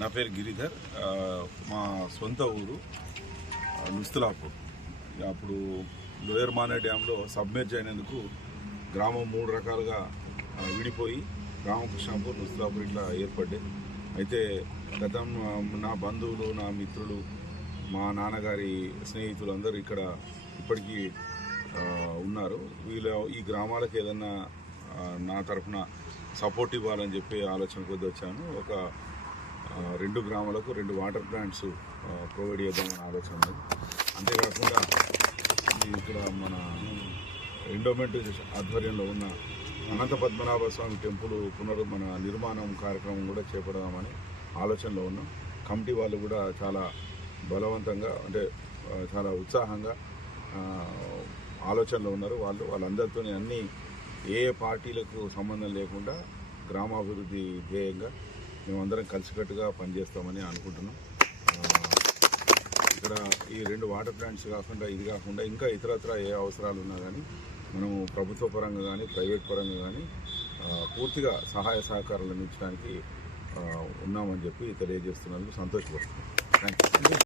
నా పేరు గిరిధర్. మా సొంత ఊరు నుస్తలాపూర్. అప్పుడు లోయర్ మానే డ్యాంలో సబ్మెర్జ్ అయినందుకు గ్రామం 3 రకాలుగా విడిపోయి రామకృష్ణాపూర్, నుస్తలాపూర్ ఇట్లా ఏర్పడ్డాయి. అయితే గతం నా బంధువులు, నా మిత్రులు, మా నాన్నగారి స్నేహితులు అందరూ ఇక్కడ ఇప్పటికీ ఉన్నారు. ఈ గ్రామాలకు ఏదన్నా నా తరఫున సపోర్ట్ ఇవ్వాలని చెప్పి ఆలోచన కొద్ది వచ్చాను. ఒక 2 గ్రామాలకు 2 వాటర్ ప్లాంట్స్ ప్రొవైడ్ చేద్దామని ఆలోచన ఉంది. అంతేకాకుండా ఇక్కడ మన ఎండోమెంట్ ఆధ్వర్యంలో ఉన్న అనంత పద్మనాభ స్వామి టెంపుల్ మన నిర్మాణం కార్యక్రమం కూడా చేపడదామని ఆలోచనలో ఉన్నాం. కమిటీ వాళ్ళు కూడా చాలా బలవంతంగా, అంటే చాలా ఉత్సాహంగా ఆలోచనలో ఉన్నారు. వాళ్ళందరితో అన్ని ఏ పార్టీలకు సంబంధం లేకుండా గ్రామాభివృద్ధి ధ్యేయంగా మేమందరం కలిసికట్టుగా పనిచేస్తామని అనుకుంటున్నాం. ఇక్కడ ఈ 2 వాటర్ ప్లాంట్స్ కాకుండా ఇది కాకుండా ఇంకా ఇతరత్ర ఏ అవసరాలు ఉన్నా కానీ మనము ప్రభుత్వ పరంగా కానీ ప్రైవేట్ పరంగా కానీ పూర్తిగా సహాయ సహకారాలు అందించడానికి ఉన్నామని చెప్పి తెలియజేస్తున్నందుకు సంతోషపడుతున్నాం. Thank you.